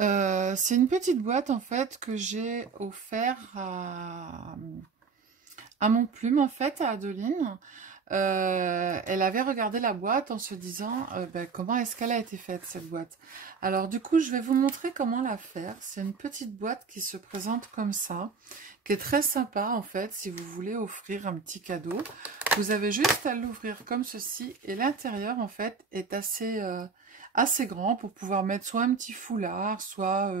C'est une petite boîte en fait que j'ai offert à mon plume en fait, à Adeline. Elle avait regardé la boîte en se disant ben, comment est-ce qu'elle a été faite cette boîte. Alors du coup je vais vous montrer comment la faire. C'est une petite boîte qui se présente comme ça, qui est très sympa en fait si vous voulez offrir un petit cadeau. Vous avez juste à l'ouvrir comme ceci et l'intérieur en fait est assez grand pour pouvoir mettre soit un petit foulard, soit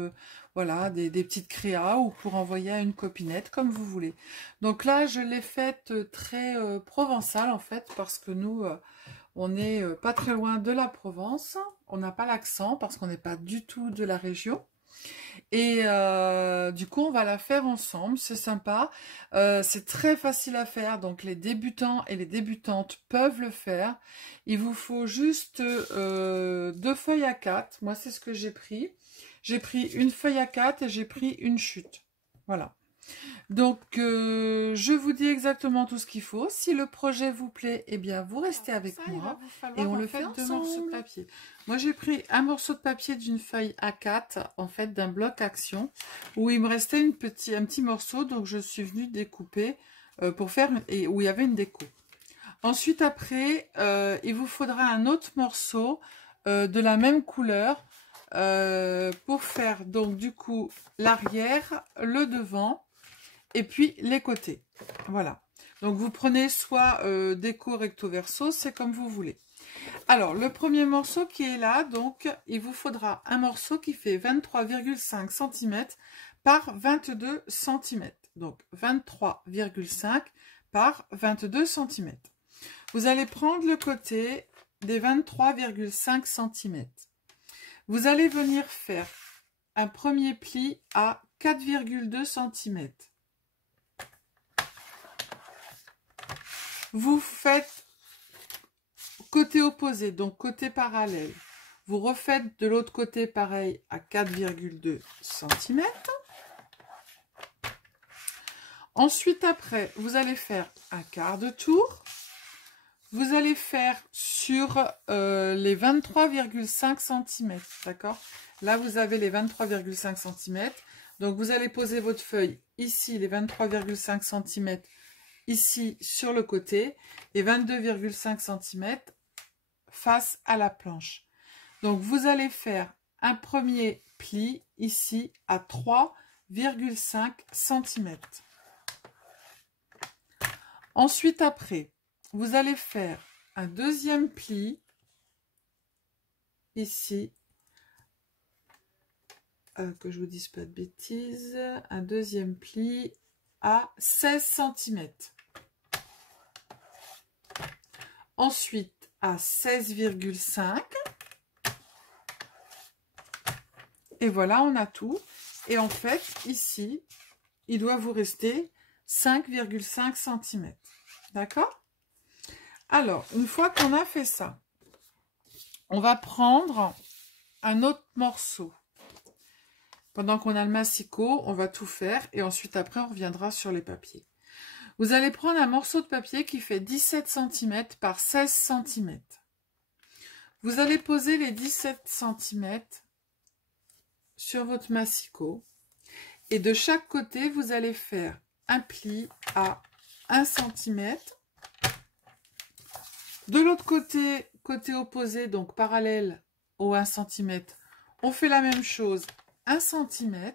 voilà, des petites créas ou pour envoyer à une copinette comme vous voulez. Donc là je l'ai faite très provençale en fait parce que nous on n'est pas très loin de la Provence, on n'a pas l'accent parce qu'on n'est pas du tout de la région. Et du coup, on va la faire ensemble, c'est sympa. C'est très facile à faire, donc les débutants et les débutantes peuvent le faire. Il vous faut juste 2 feuilles A4. Moi, c'est ce que j'ai pris. J'ai pris une feuille A4 et j'ai pris une chute. Voilà. Donc, je vous dis exactement tout ce qu'il faut. Si le projet vous plaît, eh bien, vous restez avec moi et on le fait ensemble. 2 morceaux de papier. Moi, j'ai pris un morceau de papier d'une feuille A4, en fait, d'un bloc action, où il me restait un petit morceau, donc je suis venue découper pour faire, et où il y avait une déco. Ensuite, après, il vous faudra un autre morceau de la même couleur pour faire, donc, du coup, l'arrière, le devant, et puis les côtés. Voilà. Donc vous prenez soit déco recto verso, c'est comme vous voulez. Alors le premier morceau qui est là, donc il vous faudra un morceau qui fait 23,5 cm par 22 cm. Donc 23,5 par 22 cm. Vous allez prendre le côté des 23,5 cm. Vous allez venir faire un premier pli à 4,2 cm. Vous faites côté opposé, donc côté parallèle. Vous refaites de l'autre côté pareil à 4,2 cm. Ensuite, après, vous allez faire un quart de tour. Vous allez faire sur les 23,5 cm. D'accord? Là, vous avez les 23,5 cm. Donc, vous allez poser votre feuille ici, les 23,5 cm. Ici sur le côté et 22,5 cm face à la planche. Donc vous allez faire un premier pli ici à 3,5 cm. Ensuite après, vous allez faire un deuxième pli ici, que je vous dise pas de bêtises, un deuxième pli à 16 cm. Ensuite, à 16,5. Et voilà, on a tout. Et en fait, ici, il doit vous rester 5,5 cm. D'accord? Alors, une fois qu'on a fait ça, on va prendre un autre morceau. Pendant qu'on a le massicot, on va tout faire. Et ensuite, après, on reviendra sur les papiers. Vous allez prendre un morceau de papier qui fait 17 cm par 16 cm. Vous allez poser les 17 cm sur votre massicot. Et de chaque côté, vous allez faire un pli à 1 cm. De l'autre côté, côté opposé, donc parallèle au 1 cm, on fait la même chose, 1 cm.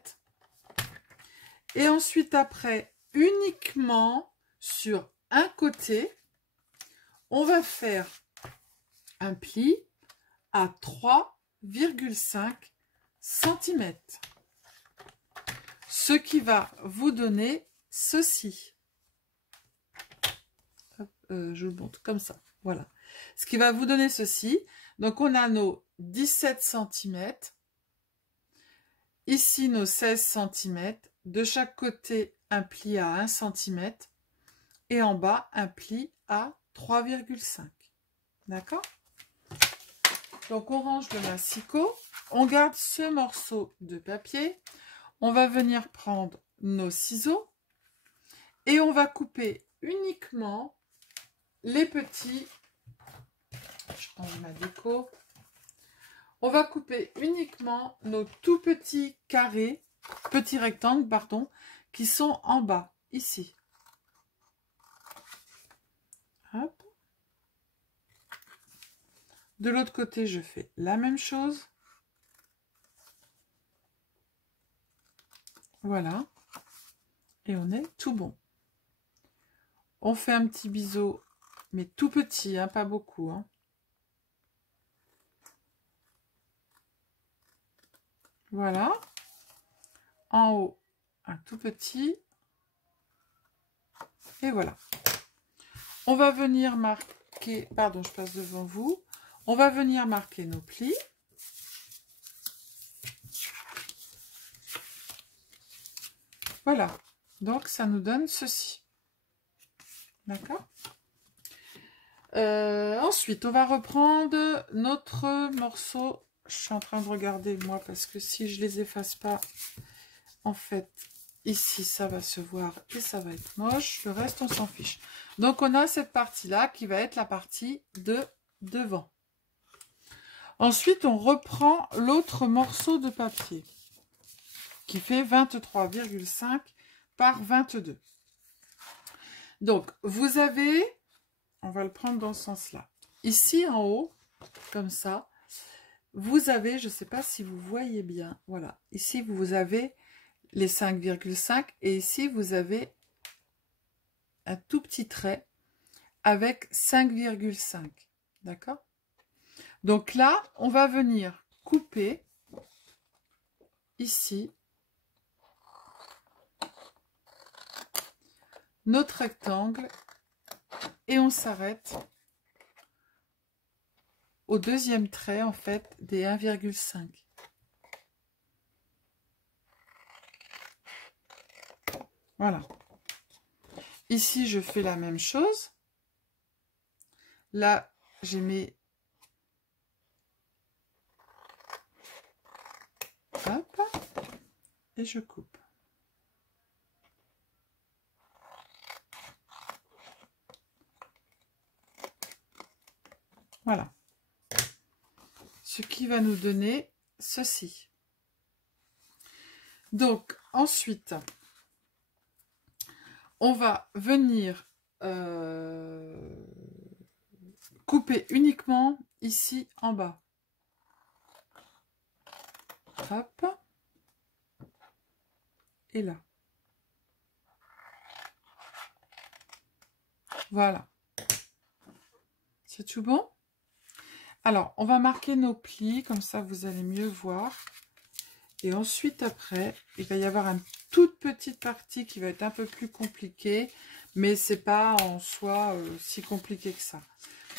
Et ensuite, après, uniquement sur un côté, on va faire un pli à 3,5 cm. Ce qui va vous donner ceci. Hop, je vous le montre comme ça. Voilà. Ce qui va vous donner ceci. Donc, on a nos 17 cm. Ici, nos 16 cm. De chaque côté, un pli à 1 cm. Et en bas, un pli à 3,5. D'accord? Donc, on range le massicot. On garde ce morceau de papier. On va venir prendre nos ciseaux. Et on va couper uniquement les petits. Je range ma déco. On va couper uniquement nos tout petits carrés, petits rectangles, pardon, qui sont en bas, ici. Hop. De l'autre côté, je fais la même chose. Voilà. Et on est tout bon. On fait un petit biseau, mais tout petit, hein, pas beaucoup. Hein. Voilà. En haut, un tout petit. Et voilà. On va venir marquer... Pardon, je passe devant vous. On va venir marquer nos plis. Voilà. Donc, ça nous donne ceci. D'accord ? Ensuite, on va reprendre notre morceau. Je suis en train de regarder, moi, parce que si je les efface pas, en fait, ici, ça va se voir et ça va être moche. Le reste, on s'en fiche. Donc, on a cette partie-là qui va être la partie de devant. Ensuite, on reprend l'autre morceau de papier qui fait 23,5 par 22. Donc, vous avez... On va le prendre dans ce sens-là. Ici, en haut, comme ça, vous avez, je ne sais pas si vous voyez bien, voilà. Ici, vous avez les 5,5 et ici, vous avez un tout petit trait avec 5,5. D'accord? Donc là, on va venir couper ici notre rectangle et on s'arrête au deuxième trait en fait des 1,5. Voilà. Ici, je fais la même chose. Là, j'ai mes... Hop. Et je coupe. Voilà. Ce qui va nous donner ceci. Donc, ensuite, on va venir couper uniquement ici en bas. Hop. Et là. Voilà. C'est tout bon? Alors, on va marquer nos plis, comme ça vous allez mieux voir. Et ensuite, après, il va y avoir une toute petite partie qui va être un peu plus compliquée, mais c'est pas en soi si compliqué que ça.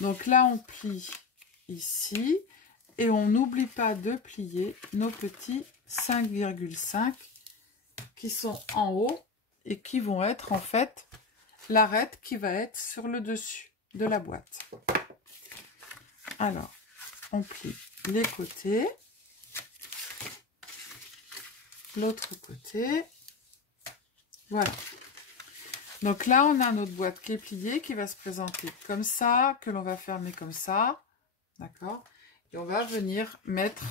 Donc là, on plie ici et on n'oublie pas de plier nos petits 5,5 qui sont en haut et qui vont être en fait l'arête qui va être sur le dessus de la boîte. Alors, on plie les côtés, l'autre côté, voilà. Donc là, on a notre boîte qui est pliée, qui va se présenter comme ça, que l'on va fermer comme ça, d'accord? Et on va venir mettre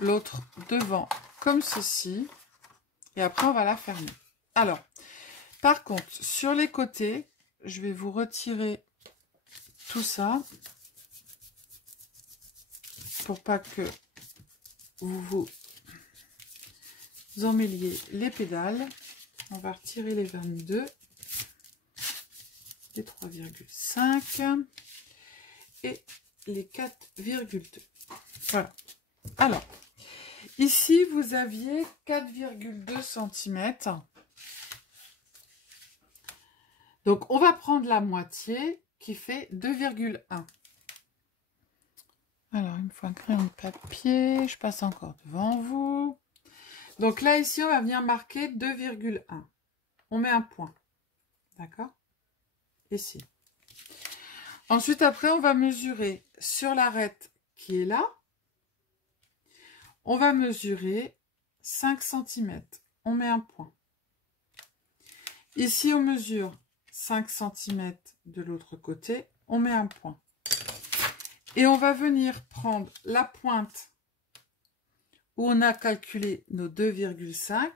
l'autre devant comme ceci, et après on va la fermer. Alors, par contre, sur les côtés, je vais vous retirer tout ça pour pas que vous emmêliez les pédales. On va retirer les 22, les 3,5 et les 4,2. Voilà. Alors, ici, vous aviez 4,2 cm. Donc, on va prendre la moitié qui fait 2,1. Alors, il me faut un crayon de papier. Je passe encore devant vous. Donc là, ici, on va venir marquer 2,1. On met un point. D'accord? Ici. Ensuite, après, on va mesurer sur l'arête qui est là. On va mesurer 5 cm. On met un point. Ici, on mesure 5 cm de l'autre côté. On met un point. Et on va venir prendre la pointe où on a calculé nos 2,5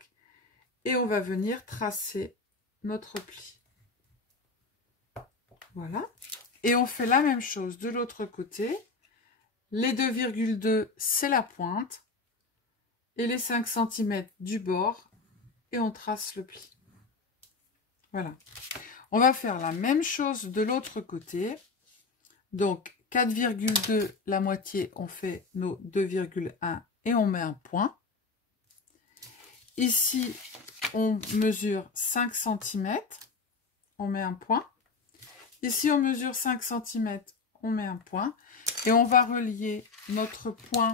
et on va venir tracer notre pli. Voilà. Et on fait la même chose de l'autre côté. Les 2,2, c'est la pointe. Et les 5 cm du bord. Et on trace le pli. Voilà. On va faire la même chose de l'autre côté. Donc, 4,2, la moitié, on fait nos 2,1 et on met un point. Ici, on mesure 5 cm. On met un point. Ici, on mesure 5 cm. On met un point. Et on va relier notre point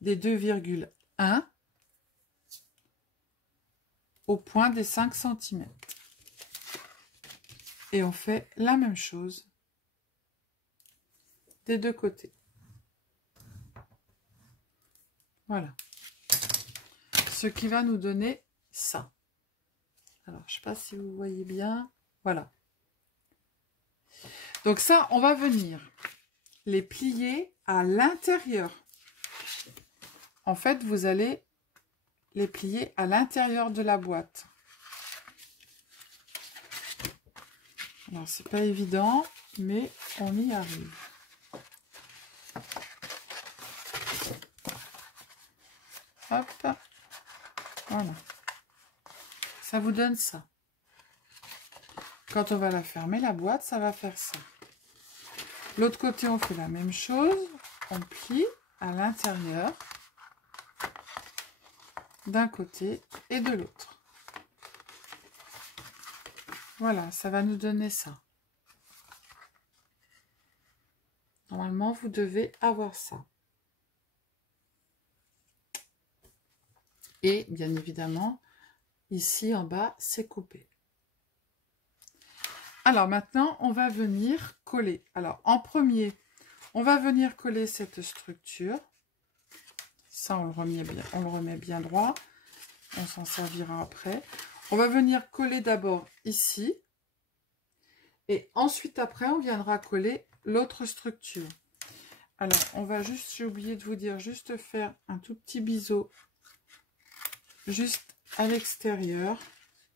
des 2,1 au point des 5 cm. Et on fait la même chose des deux côtés. Voilà. Ce qui va nous donner ça. Alors, je ne sais pas si vous voyez bien. Voilà. Donc ça, on va venir les plier à l'intérieur. En fait, vous allez les plier à l'intérieur de la boîte. Alors, c'est pas évident, mais on y arrive. Hop, voilà. Ça vous donne ça. Quand on va la fermer, la boîte, ça va faire ça. L'autre côté, on fait la même chose. On plie à l'intérieur d'un côté et de l'autre. Voilà, ça va nous donner ça. Normalement, vous devez avoir ça. Et bien évidemment, ici en bas, c'est coupé. Alors maintenant, on va venir coller. Alors en premier, on va venir coller cette structure. Ça, on le remet bien droit. On s'en servira après. On va venir coller d'abord ici. Et ensuite, après, on viendra coller l'autre structure. Alors, on va juste, j'ai oublié de vous dire, juste faire un tout petit biseau juste à l'extérieur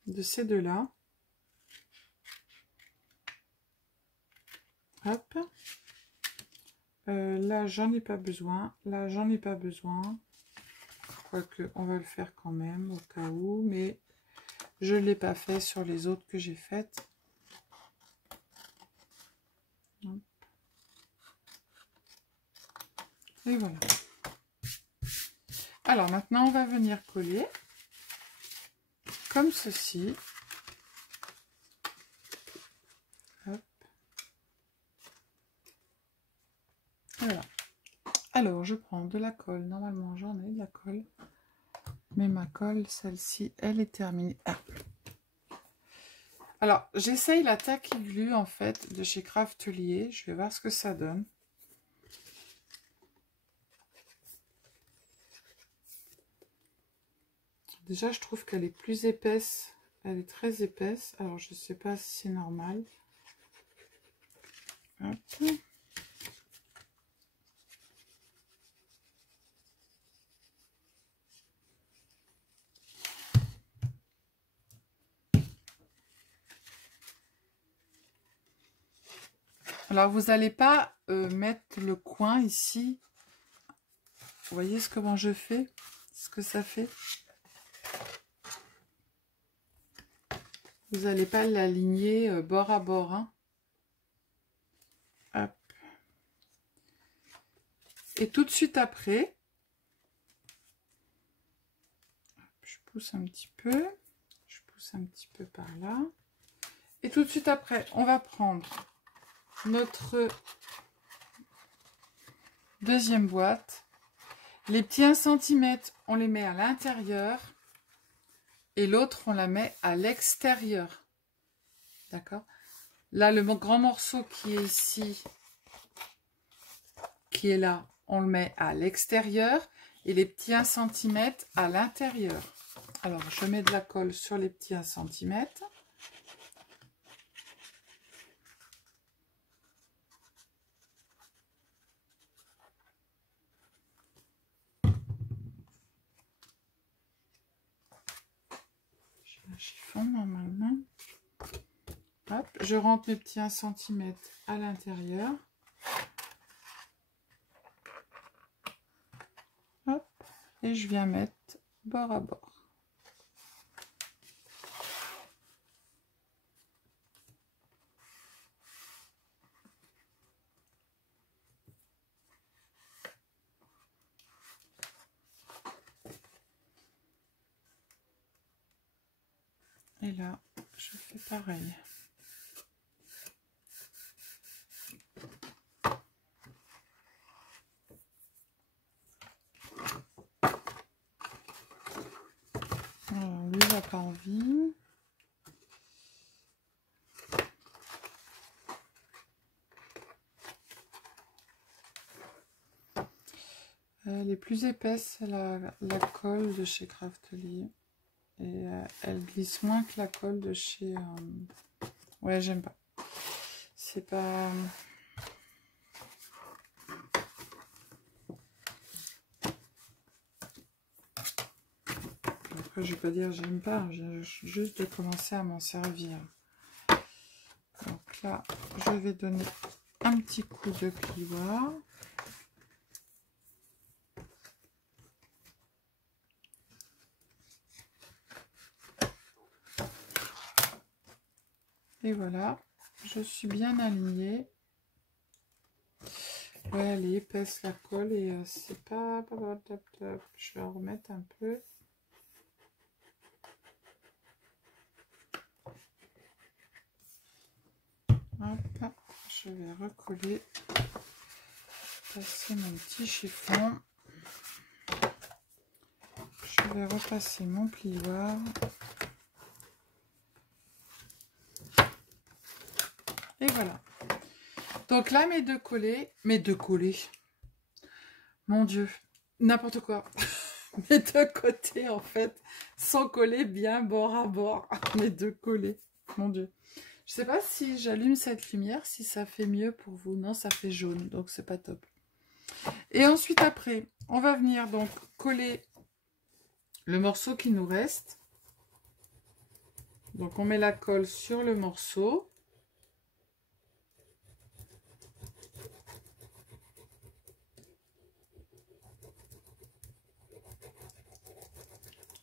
de ces deux-là. Hop. Là, j'en ai pas besoin. Là, j'en ai pas besoin. Quoique, on va le faire quand même, au cas où. Mais je ne l'ai pas fait sur les autres que j'ai faites. Et voilà. Alors, maintenant, on va venir coller comme ceci. Hop. Voilà. Alors, je prends de la colle. Normalement, j'en ai de la colle. Mais ma colle, celle-ci, elle est terminée. Ah. Alors, j'essaye la Tacky Glue, en fait, de chez Craftelier. Je vais voir ce que ça donne. Déjà, je trouve qu'elle est plus épaisse. Elle est très épaisse. Alors, je ne sais pas si c'est normal. Hop. Alors, vous n'allez pas mettre le coin ici. Vous voyez comment je fais? Ce que ça fait? Vous n'allez pas l'aligner bord à bord. Hein. Hop. Et tout de suite après, je pousse un petit peu. Je pousse un petit peu par là. Et tout de suite après, on va prendre notre deuxième boîte. Les petits 1 cm, on les met à l'intérieur. Et l'autre, on la met à l'extérieur. D'accord? Là, le grand morceau qui est ici, qui est là, on le met à l'extérieur. Et les petits 1 cm à l'intérieur. Alors, je mets de la colle sur les petits 1 cm. Hop, je rentre mes petits 1 cm à l'intérieur. Hop, et je viens mettre bord à bord. Et là, je fais pareil. Alors, lui, il n'a pas envie. Elle est plus épaisse, la colle de chez Craftly. Et elle glisse moins que la colle de chez... Ouais, j'aime pas. C'est pas... Après, je vais pas dire j'aime pas. J'ai juste de commencer à m'en servir. Donc là, je vais donner un petit coup de plioir. Et voilà, je suis bien alignée. Ouais, elle est épaisse la colle et c'est pas top top. Je vais en remettre un peu. Hop, je vais recoller. Passer mon petit chiffon. Je vais repasser mon plioir. Et voilà. Donc là, mes deux collés, mon Dieu, n'importe quoi. Mes deux côtés, en fait, sont collés bien bord à bord. Mes deux collés, mon Dieu. Je sais pas si j'allume cette lumière, si ça fait mieux pour vous. Non, ça fait jaune, donc c'est pas top. Et ensuite, après, on va venir donc coller le morceau qui nous reste. Donc, on met la colle sur le morceau.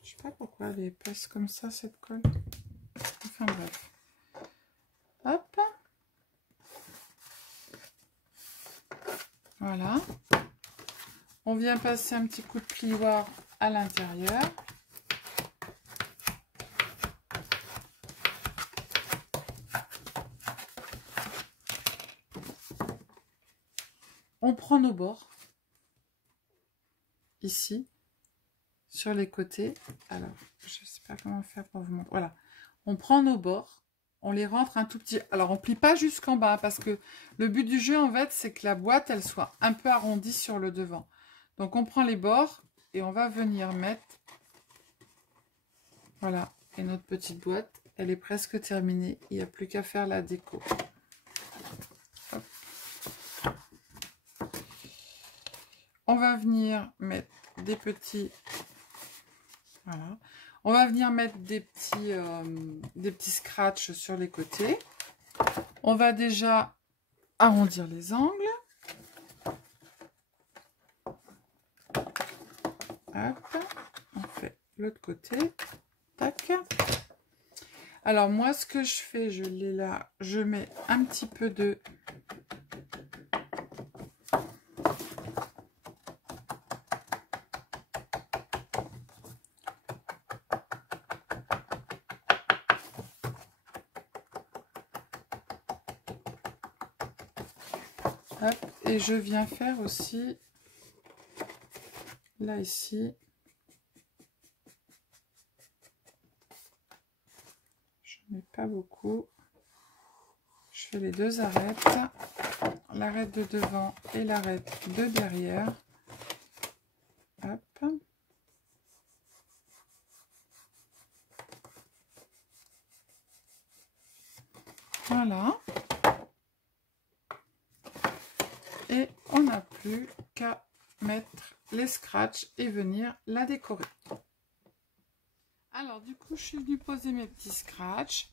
Je sais pas pourquoi elle est épaisse comme ça, cette colle. Enfin, bref. Hop. Voilà. On vient passer un petit coup de plioir à l'intérieur. On prend nos bords, ici, sur les côtés. Alors, je ne sais pas comment faire pour vous montrer. Voilà, on prend nos bords, on les rentre un tout petit... Alors, on ne plie pas jusqu'en bas, parce que le but du jeu, en fait, c'est que la boîte, elle soit un peu arrondie sur le devant. Donc, on prend les bords et on va venir mettre... Voilà, et notre petite boîte, elle est presque terminée. Il n'y a plus qu'à faire la déco. Hop. On va venir mettre des petits... Voilà. On va venir mettre des petits scratchs sur les côtés. On va déjà arrondir les angles. Hop. On fait l'autre côté. Tac. Alors moi, ce que je fais, je l'ai là. Je mets un petit peu de... Hop, et je viens faire aussi, là ici, je ne mets pas beaucoup, je fais les deux arêtes, l'arête de devant et l'arête de derrière. Hop. Voilà. Et on n'a plus qu'à mettre les scratchs et venir la décorer. Alors du coup, je suis venue poser mes petits scratchs.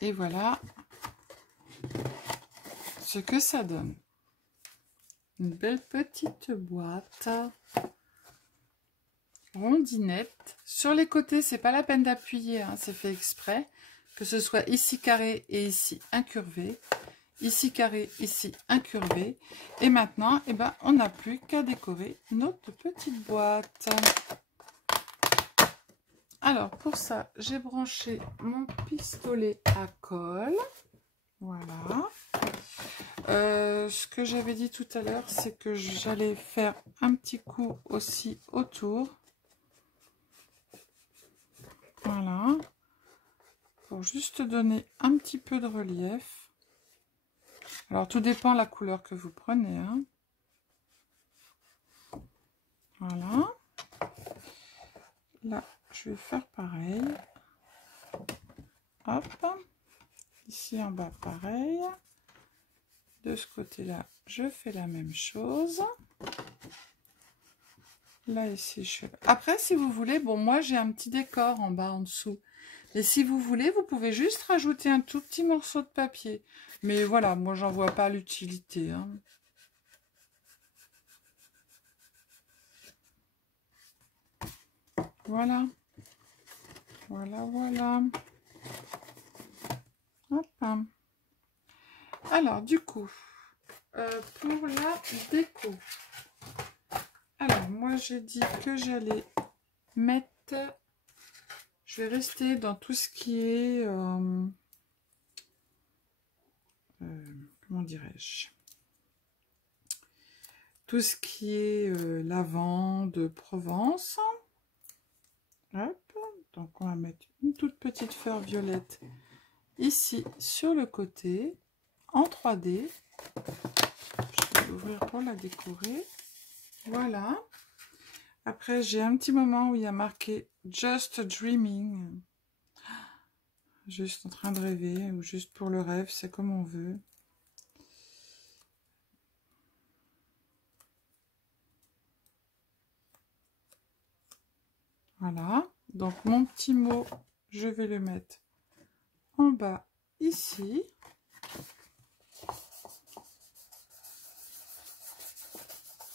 Et voilà ce que ça donne. Une belle petite boîte rondinette. Sur les côtés, c'est pas la peine d'appuyer, hein, c'est fait exprès. Que ce soit ici carré et ici incurvé. Ici carré, ici incurvé. Et maintenant, eh ben, on n'a plus qu'à décorer notre petite boîte. Alors, pour ça, j'ai branché mon pistolet à colle. Voilà. Ce que j'avais dit tout à l'heure, c'est que j'allais faire un petit coup aussi autour. Voilà. Pour juste donner un petit peu de relief. Alors, tout dépend de la couleur que vous prenez. Hein. Voilà. Là, je vais faire pareil. Hop. Ici en bas, pareil. De ce côté-là, je fais la même chose. Là, ici, je fais... Après, si vous voulez, bon, moi, j'ai un petit décor en bas, en dessous. Et si vous voulez, vous pouvez juste rajouter un tout petit morceau de papier. Mais voilà, moi, j'en vois pas l'utilité. Hein. Voilà. Voilà, voilà. Hop. Alors, du coup, pour la déco. Alors, moi, j'ai dit que j'allais mettre... Je vais rester dans tout ce qui est... comment dirais-je? Tout ce qui est lavande, Provence. Hop. Donc, on va mettre une toute petite fleur violette ici sur le côté en 3D. Je vais l'ouvrir pour la décorer. Voilà. Après, j'ai un petit moment où il y a marqué Just Dreaming. Juste en train de rêver ou juste pour le rêve, c'est comme on veut. Voilà. Donc, mon petit mot, je vais le mettre en bas ici.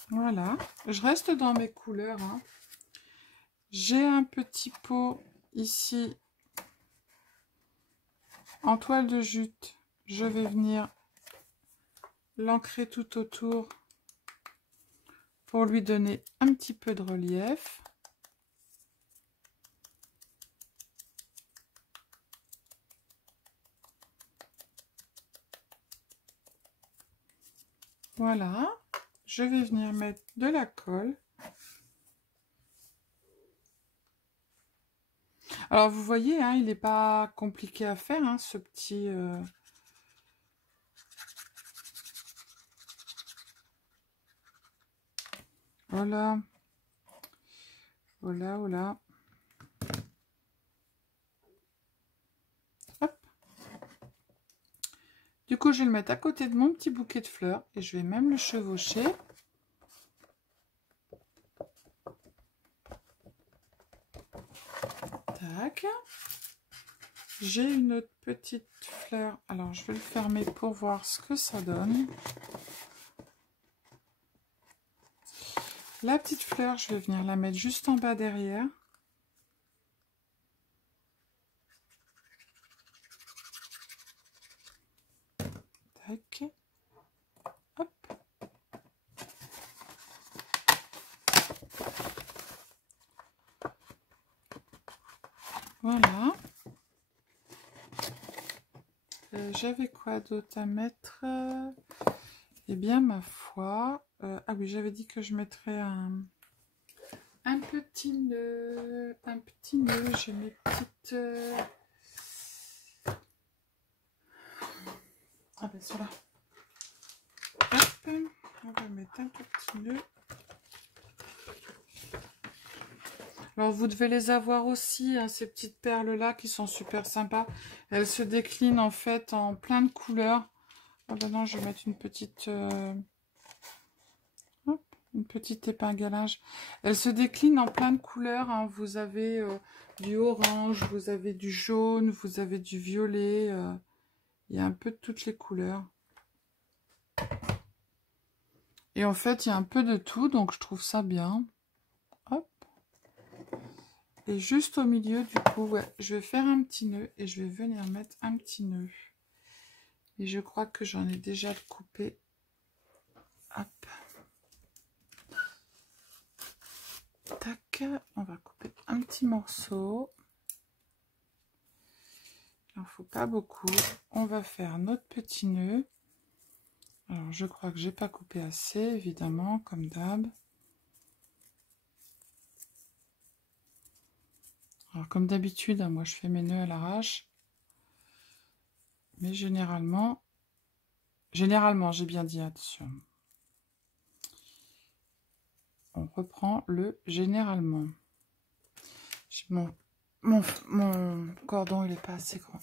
Voilà. Je reste dans mes couleurs. Hein. J'ai un petit pot ici en toile de jute. Je vais venir l'ancrer tout autour pour lui donner un petit peu de relief. Voilà. Je vais venir mettre de la colle. Alors, vous voyez, hein, il n'est pas compliqué à faire, hein, ce petit... Voilà. Voilà, voilà. Hop. Du coup, je vais le mettre à côté de mon petit bouquet de fleurs et je vais même le chevaucher. Tac. J'ai une autre petite fleur. Alors, je vais le fermer pour voir ce que ça donne. La petite fleur, je vais venir la mettre juste en bas derrière. Tac. Hop. Voilà. J'avais quoi d'autre à mettre? Eh bien, ma foi... ah oui, j'avais dit que je mettrais un petit nœud. Un petit nœud. J'ai mes petites... Ah ben, cela. Hop. On va mettre un tout petit nœud. Alors, vous devez les avoir aussi, hein, ces petites perles-là qui sont super sympas. Elles se déclinent en fait en plein de couleurs. Ah ben non, je vais mettre une petite... Hop, Une petite épinglage. Elle se décline en plein de couleurs. Hein. Vous avez du orange, vous avez du jaune, vous avez du violet. Il y a un peu de toutes les couleurs. Et en fait, il y a un peu de tout, donc je trouve ça bien. Hop. Et juste au milieu, du coup, ouais, je vais faire un petit nœud et je vais venir mettre un petit nœud. Et je crois que j'en ai déjà coupé. Hop. Tac. On va couper un petit morceau. Il n'en faut pas beaucoup. On va faire notre petit nœud. Alors, je crois que j'ai pas coupé assez, évidemment, comme d'hab. Alors, comme d'habitude, hein, moi, je fais mes nœuds à l'arrache. Mais généralement, j'ai bien dit, attention. On reprend le généralement. Mon cordon, il n'est pas assez grand.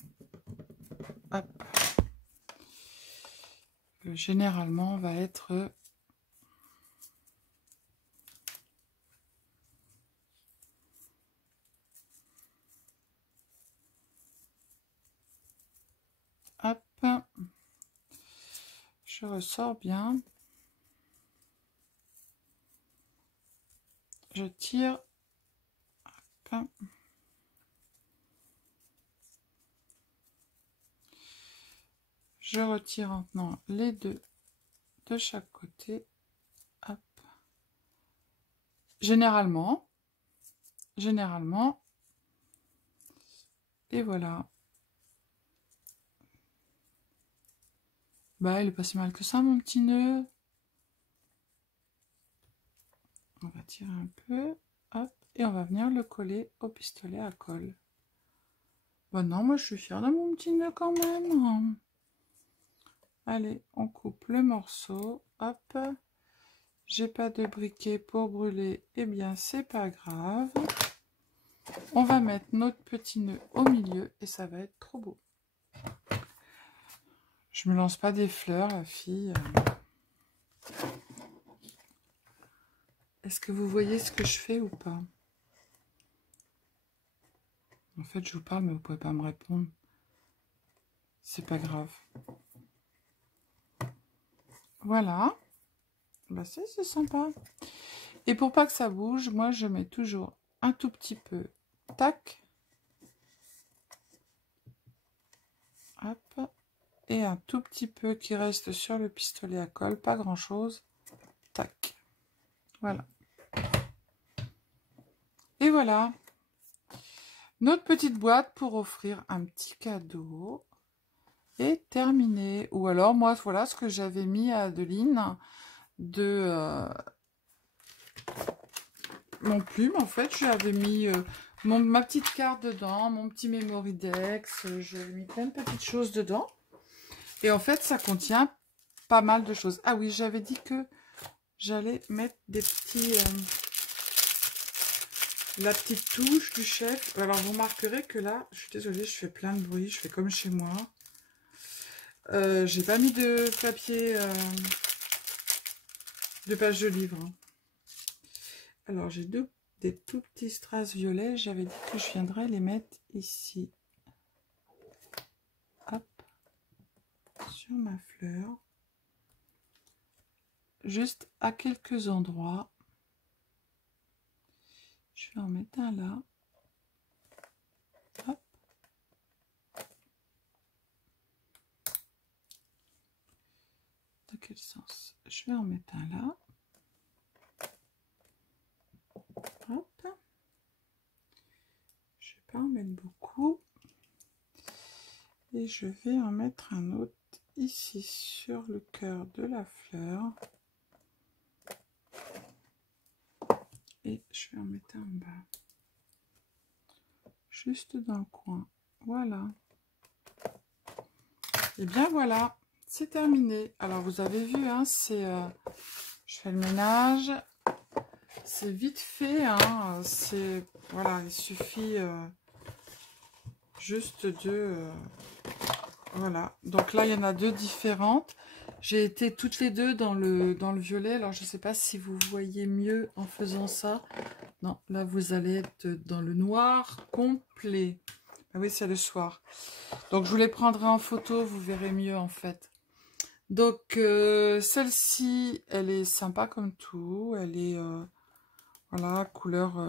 Hop. Le généralement va être... Hop. Je ressors bien. Je tire. Hop. Je retire maintenant les deux de chaque côté. Hop. Généralement. Et voilà. Bah, il est pas si mal que ça, mon petit nœud. On va tirer un peu. Hop. Et on va venir le coller au pistolet à colle. Bah non, moi je suis fière de mon petit nœud quand même. Allez, on coupe le morceau. Hop. J'ai pas de briquet pour brûler. Eh bien, c'est pas grave. On va mettre notre petit nœud au milieu et ça va être trop beau. Je me lance pas des fleurs, la fille. Est-ce que vous voyez ce que je fais ou pas? En fait, je vous parle, mais vous pouvez pas me répondre. C'est pas grave. Voilà. Bah c'est sympa. Et pour pas que ça bouge, moi je mets toujours un tout petit peu. Tac. Hop. Et un tout petit peu qui reste sur le pistolet à colle. Pas grand chose. Tac. Voilà. Et voilà. Notre petite boîte pour offrir un petit cadeau est terminée. Ou alors, moi, voilà ce que j'avais mis à Adeline de mon plume. En fait, j'avais mis ma petite carte dedans, mon petit memory dex. J'ai mis plein de petites choses dedans. Et en fait, ça contient pas mal de choses. Ah oui, j'avais dit que j'allais mettre des petits... la petite touche du chef. Alors, vous remarquerez que là, je suis désolée, je fais plein de bruit. Je fais comme chez moi. J'ai pas mis de papier de page de livre. Hein. Alors, j'ai des tout petits strass violets. J'avais dit que je viendrais les mettre ici. Hop. Sur ma fleur. Juste à quelques endroits. Je vais en mettre un là. Hop. Dans quel sens? Je vais en mettre un là. Hop. Je vais pas en mettre beaucoup. Et je vais en mettre un autre ici sur le cœur de la fleur. Et je vais en mettre un en bas. Juste dans le coin. Voilà. Et bien voilà, c'est terminé. Alors vous avez vu, hein, c'est... je fais le ménage. C'est vite fait, hein. C'est... Voilà, il suffit juste de... Voilà, donc là il y en a deux différentes. J'ai été toutes les deux dans le violet. Alors je ne sais pas si vous voyez mieux en faisant ça. Non, là vous allez être dans le noir complet. Ah oui, c'est le soir. Donc je vous les prendrai en photo, vous verrez mieux en fait. Donc celle-ci, elle est sympa comme tout. Elle est, voilà, couleur...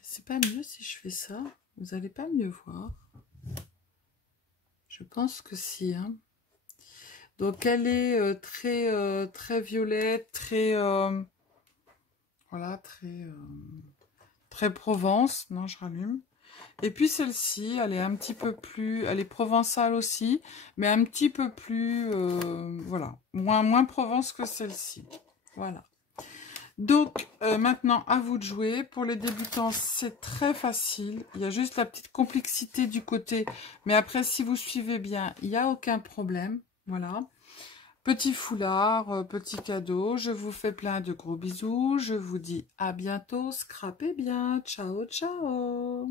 C'est pas mieux si je fais ça? Vous n'allez pas mieux voir. Je pense que si, hein. Donc elle est très violette, très... voilà, très Provence. Non, je rallume. Et puis celle-ci, elle est un petit peu plus... Elle est provençale aussi, mais un petit peu plus... voilà, moins Provence que celle-ci. Voilà. Donc, maintenant, à vous de jouer. Pour les débutants, c'est très facile. Il y a juste la petite complexité du côté. Mais après, si vous suivez bien, il n'y a aucun problème. Voilà. Petit foulard, petit cadeau. Je vous fais plein de gros bisous. Je vous dis à bientôt. Scrapez bien. Ciao, ciao.